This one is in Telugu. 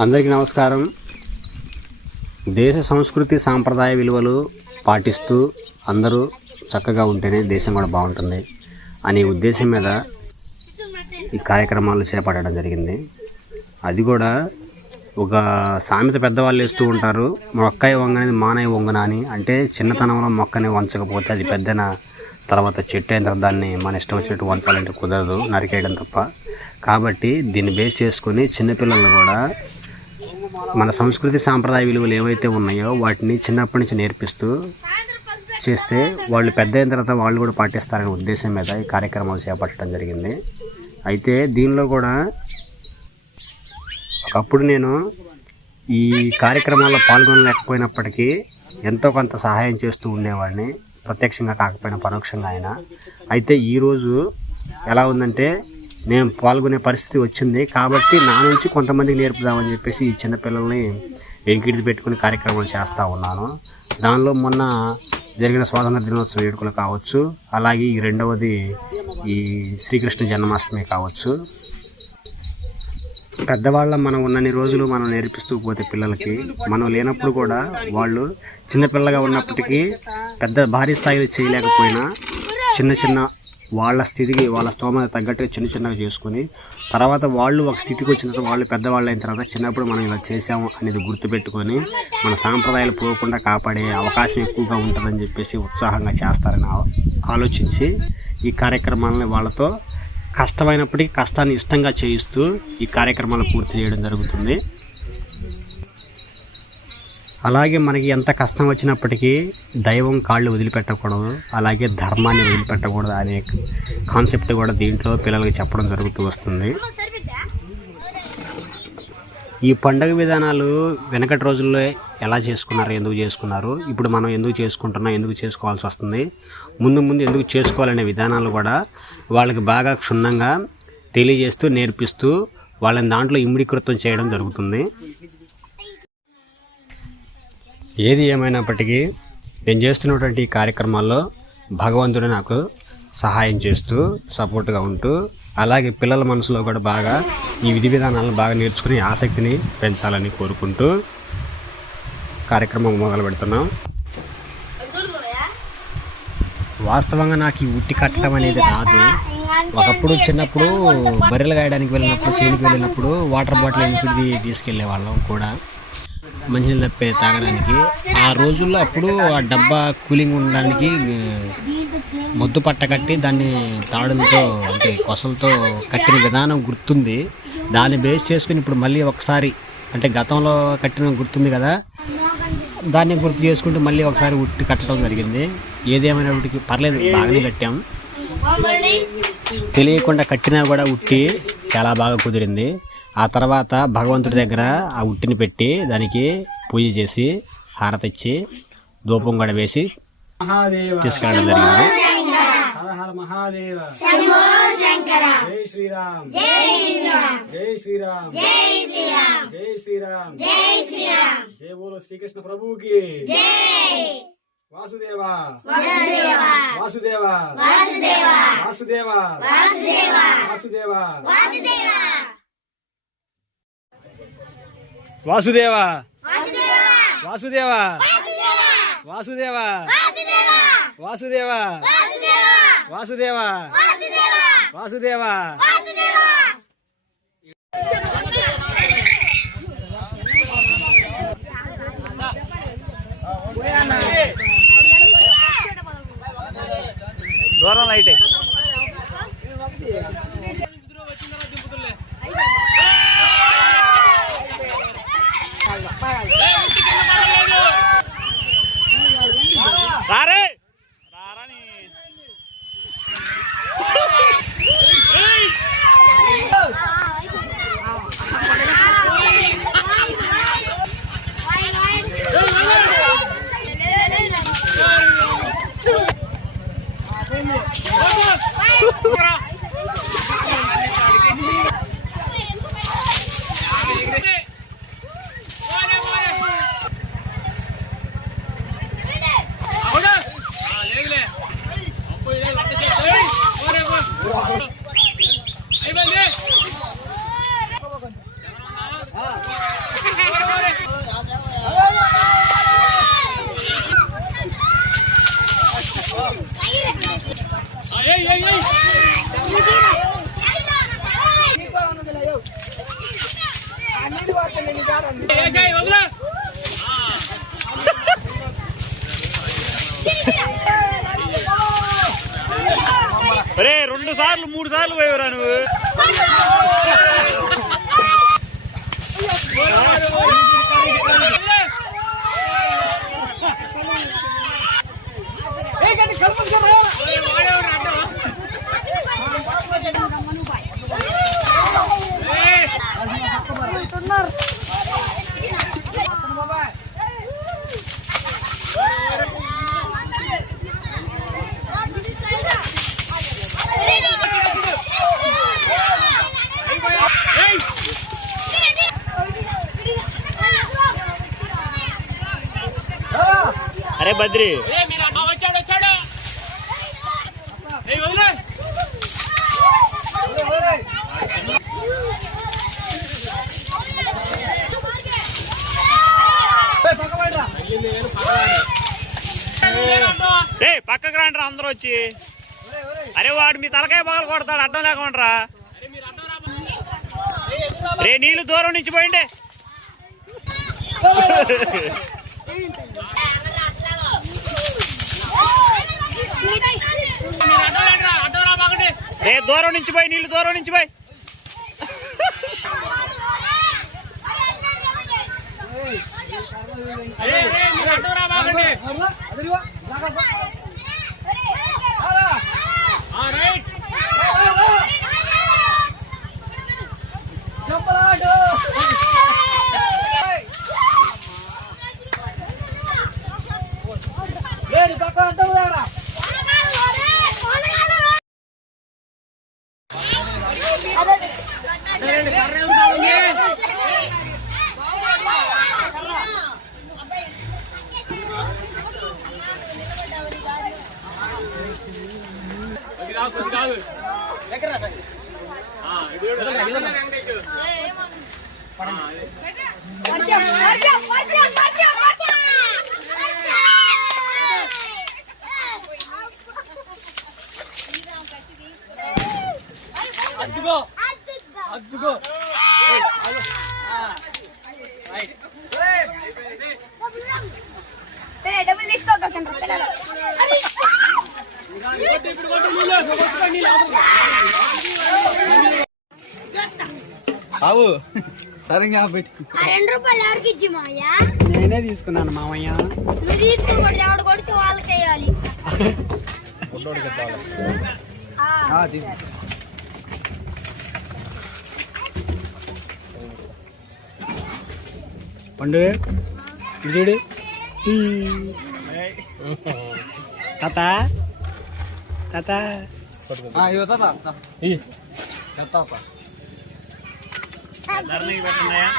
అందరికీ నమస్కారం. దేశ సంస్కృతి సాంప్రదాయ విలువలు పాటిస్తూ అందరూ చక్కగా ఉంటేనే దేశం కూడా బాగుంటుంది అనే ఉద్దేశం మీద ఈ కార్యక్రమాలు చేపట్టడం జరిగింది. అది కూడా ఒక సామెత పెద్దవాళ్ళు వేస్తూ ఉంటారు, మొక్కై వంగనేది మానై వంగన అని. అంటే చిన్నతనంలో మొక్కని వంచకపోతే అది పెద్దన తర్వాత చెట్టు అయిన తర్వాత దాన్ని మన ఇష్టం వచ్చినట్టు వంచాలంటే కుదరదు, నరికేయడం తప్ప. కాబట్టి దీన్ని బేస్ చేసుకొని చిన్నపిల్లలు కూడా మన సంస్కృతి సాంప్రదాయ విలువలు ఏవైతే ఉన్నాయో వాటిని చిన్నప్పటి నుంచి నేర్పిస్తూ చేస్తే వాళ్ళు పెద్ద అయిన తర్వాత వాళ్ళు కూడా పాటిస్తారనే ఉద్దేశం మీద ఈ కార్యక్రమాలు చేపట్టడం జరిగింది. అయితే దీనిలో కూడా ఒకప్పుడు నేను ఈ కార్యక్రమాల్లో పాల్గొనలేకపోయినప్పటికీ ఎంతో కొంత సహాయం చేస్తూ ఉండేవాడిని, ప్రత్యక్షంగా కాకపోయినా పరోక్షంగా అయినా. అయితే ఈరోజు ఎలా ఉందంటే నేను పాల్గొనే పరిస్థితి వచ్చింది కాబట్టి నా నుంచి కొంతమందికి నేర్పుదామని చెప్పేసి ఈ చిన్నపిల్లల్ని వెంకిటి పెట్టుకుని కార్యక్రమాలు చేస్తూ ఉన్నాను. దానిలో మొన్న జరిగిన స్వాతంత్ర దినోత్సవ వేడుకలు కావచ్చు, అలాగే ఈ రెండవది ఈ శ్రీకృష్ణ జన్మాష్టమి కావచ్చు. పెద్దవాళ్ళ మనం ఉన్నన్ని రోజులు మనం నేర్పిస్తూ పోతే పిల్లలకి, మనం లేనప్పుడు కూడా వాళ్ళు చిన్నపిల్లగా ఉన్నప్పటికీ పెద్ద భారీ స్థాయిలో చేయలేకపోయినా చిన్న చిన్న వాళ్ళ స్థితికి వాళ్ళ స్తోమత తగ్గట్టుగా చిన్న చిన్నగా చేసుకుని తర్వాత వాళ్ళు ఒక స్థితికి వచ్చిన తర్వాత వాళ్ళు పెద్దవాళ్ళు అయిన తర్వాత చిన్నప్పుడు మనం ఇలా చేసాము అనేది గుర్తుపెట్టుకొని మన సాంప్రదాయాలు పోకుండా కాపాడే అవకాశం ఎక్కువగా ఉంటుందని చెప్పేసి ఉత్సాహంగా చేస్తారని ఆలోచించి ఈ కార్యక్రమాలని వాళ్ళతో కష్టమైనప్పటికీ కష్టాన్ని ఇష్టంగా చేయిస్తూ ఈ కార్యక్రమాలు పూర్తి చేయడం జరుగుతుంది. అలాగే మనకి ఎంత కష్టం వచ్చినప్పటికీ దైవం కాళ్ళు వదిలిపెట్టకూడదు, అలాగే ధర్మాన్ని వదిలిపెట్టకూడదు అనే కాన్సెప్ట్ కూడా దీంట్లో పిల్లలకి చెప్పడం జరుగుతూ వస్తుంది. ఈ పండుగ విధానాలు వెనకటి రోజుల్లో ఎలా చేసుకున్నారు, ఎందుకు చేసుకున్నారు, ఇప్పుడు మనం ఎందుకు చేసుకుంటున్నాం, ఎందుకు చేసుకోవాల్సి వస్తుంది, ముందు ఎందుకు చేసుకోవాలనే విధానాలు కూడా వాళ్ళకి బాగా క్షుణ్ణంగా తెలియజేస్తూ నేర్పిస్తూ వాళ్ళని దాంట్లో ఇమిడీకృతం చేయడం జరుగుతుంది. ఏది ఏమైనప్పటికీ నేను చేస్తున్నటువంటి ఈ కార్యక్రమాల్లో భగవంతుడు నాకు సహాయం చేస్తూ సపోర్ట్గా ఉంటూ, అలాగే పిల్లల మనసులో కూడా బాగా ఈ విధి విధానాలను బాగా నేర్చుకుని ఆసక్తిని పెంచాలని కోరుకుంటూ కార్యక్రమం మొదలు పెడుతున్నాం. వాస్తవంగా నాకు ఈ ఉట్టి కట్టడం అనేది రాదు. ఒకప్పుడు చిన్నప్పుడు బర్రెలు గాయడానికి వెళ్ళినప్పుడు, చేనుకి వెళ్ళినప్పుడు వాటర్ బాటిల్ ఇంటికి తీసుకెళ్లే వాళ్ళం కూడా మంచినీళ్ళు తప్పే తాగడానికి. ఆ రోజుల్లో అప్పుడు ఆ డబ్బా కూలింగ్ ఉండడానికి మొద్దు పట్ట కట్టి దాన్ని తాడులతో అంటే కొసలతో కట్టిన విధానం గుర్తుంది. దాన్ని బేస్ చేసుకుని ఇప్పుడు మళ్ళీ ఒకసారి అంటే గతంలో కట్టిన గుర్తుంది కదా, దాన్ని గుర్తు చేసుకుంటూ మళ్ళీ ఒకసారి ఉట్టి కట్టడం జరిగింది. ఏదేమైనప్పటికీ పర్లేదు, బాగానే కట్టాం. తెలియకుండా కట్టినా కూడా ఉట్టి చాలా బాగా కుదిరింది. ఆ తర్వాత భగవంతుడి దగ్గర ఆ ఉట్టిని పెట్టి దానికి పూజ చేసి హారతి ఇచ్చి ధూపం కూడా వేసి తీసుకెళ్ళడం జరిగింది. హర హర మహాదేవ, జై శ్రీరామ్, జై శ్రీరామ్, జై శ్రీరామ్, జై బోలో శ్రీకృష్ణ ప్రభుకి వాసుదేవ వాసుదేవ వాసుదేవ వాసుదేవ వాసుదేవ వాసుదేవ వాసుదేవ వాసుదేవ వాసుదేవ వాసుదేవ. దూరం లైట్ రారే రారాని అరే 2 సార్లు 3 సార్లు పోయేవరా నువ్వు. అరే బద్రి పక్కకు రాండ్రా అందరూ వచ్చి. అరే వాడు మీ తలకాయ పగలు కొడతాడు అడ్డం లేకుండా. రే నీళ్ళు దూరం నుంచి పోయిండే. రే దూరం నుంచి పోయి నీళ్ళు దూరం నుంచి పోయి. డబ్బులు తీసుకోకండి పిల్లలు. బాబు సరిగ్గా పెట్టు. 2 రూపాయలు ఎవరికి ఇచ్చి మావయ్య? నేనే తీసుకున్నాను మామయ్య. మీరు తీసుకుని ఎవడు కొడితే వాళ్ళకి వేయాలి. పండు చూడు తాత తాత ధరలు పెట్టినాయా?